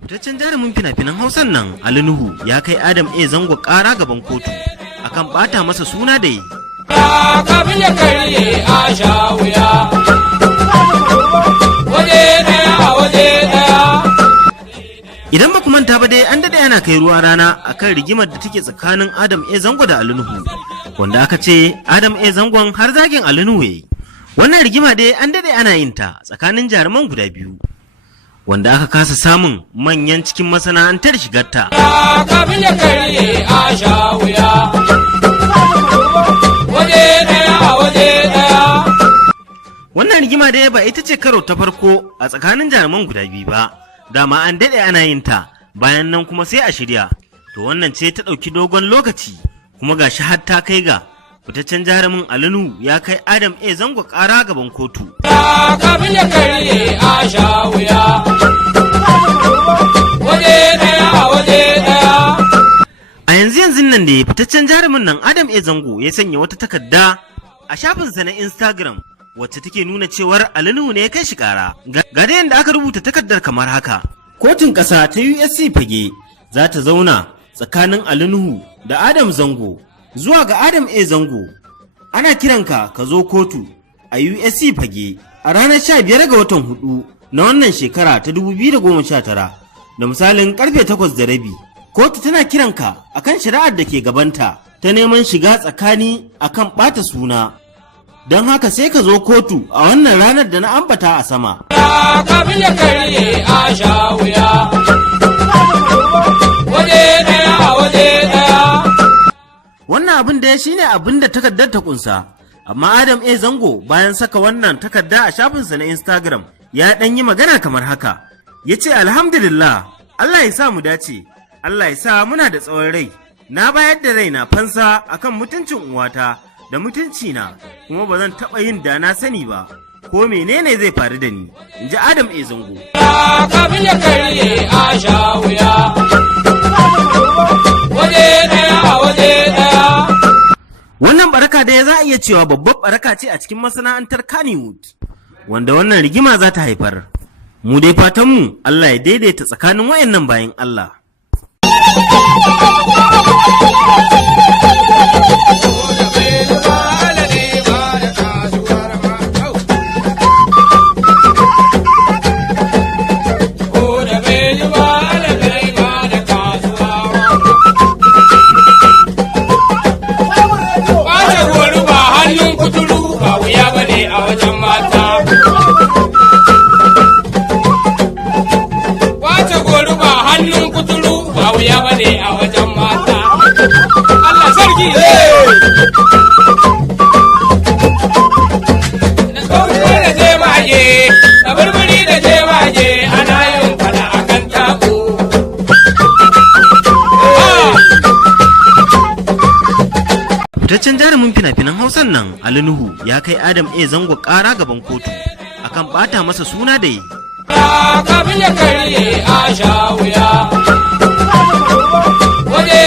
Fitaccen jarumin fina-finan Hausan nan Ali Nuhu ya kai Adam A Zango ƙara gaban kotu akan ɓata masa suna da yi. Kafin ya karye a sha wuya. Waje ɗaya a waje ɗaya. Idan ba ku manta ba dai an daɗe ana kai ruwa rana akan rigimar da take tsakanin Adam A Zango da Ali Nuhu, wanda aka ce Adam A Zangon har zagin Ali Nuhu yayi. Wannan rigima dai an daɗe ana yin ta tsakanin jaruman guda biyu, wanda aka kasa samun manyan cikin masana'antar shigarta. Kafin ya karye a sha wuya. Waje ɗaya a waje ɗaya. Wannan rigima dai ba ita ce karo ta farko a tsakanin jaruman guda biyu ba, dama an daɗe ana yin ta, bayan nan kuma sai a shirya. To wannan ce ta ɗauki dogon lokaci, kuma gashi har ta kai ga fitaccen jarumin Ali Nuhu ya kai Adam A Zango ƙara gaban kotu. Kafin ya karye a sha wuya. Waje ɗaya a waje ɗaya. A yanzu nan da fitaccen jarumin nan Adam A Zango ya sanya wata takarda a shafinsa na Instagram wacce take nuna cewar Ali Nuhu ne ya kai shi ƙara. Ga da yadda aka rubuta takardar kamar haka. Kotun ƙasa ta USC Fage za ta zauna tsakanin Ali Nuhu da Adam Zango. Zuwa ga Adam A Zango, ana kiranka ka zo kotu a USC Fage a ranar 15 ga watan 4 na wannan shekara ta 2019 da misalin karfe 8:30. Kotu tana kiranka akan shari'ar da ke gabanta ta neman shiga tsakani akan ɓata suna. Don haka sai ka zo kotu a wannan ranar da na ambata a sama. Kafin ya karye a sha wuya. Waje ɗaya a waje ɗaya. Wannan abin da ya shine abin da takardar ta kunsa, amma Adam A Zango bayan saka wannan takarda a shafinsa na Instagram ya ɗan yi magana kamar haka. Ya ce alhamdulillah, Allah ya sa mu dace, Allah ya sa muna da tsawon rai, na bayar da rai na fansa akan mutuncin uwata da mutunci na, kuma ba zan taɓa yin da na sani ba, ko menene zai faru da ni, in ji Adam A Zango. Kafin ya karye a sha wuya. Waje ɗaya a waje ɗaya. Wannan baraka da za a iya cewa babbar baraka ce a cikin masana'antar Kannywood, wanda wannan rigima za ta haifar. Mu dai fatanmu Allah ya daidaita tsakanin wayannan bayan Allah. Ya bane a wajen mata. Allah sarki. Da jemaje, da burburi da jemaje ana yin fada akan taku. Fitaccen jarumin fina-finan Hausan nan Ali Nuhu ya kai Adam A Zango ƙara gaban kotu akan ɓata masa suna da yi. Kafin ya karye a sha wuya. Waje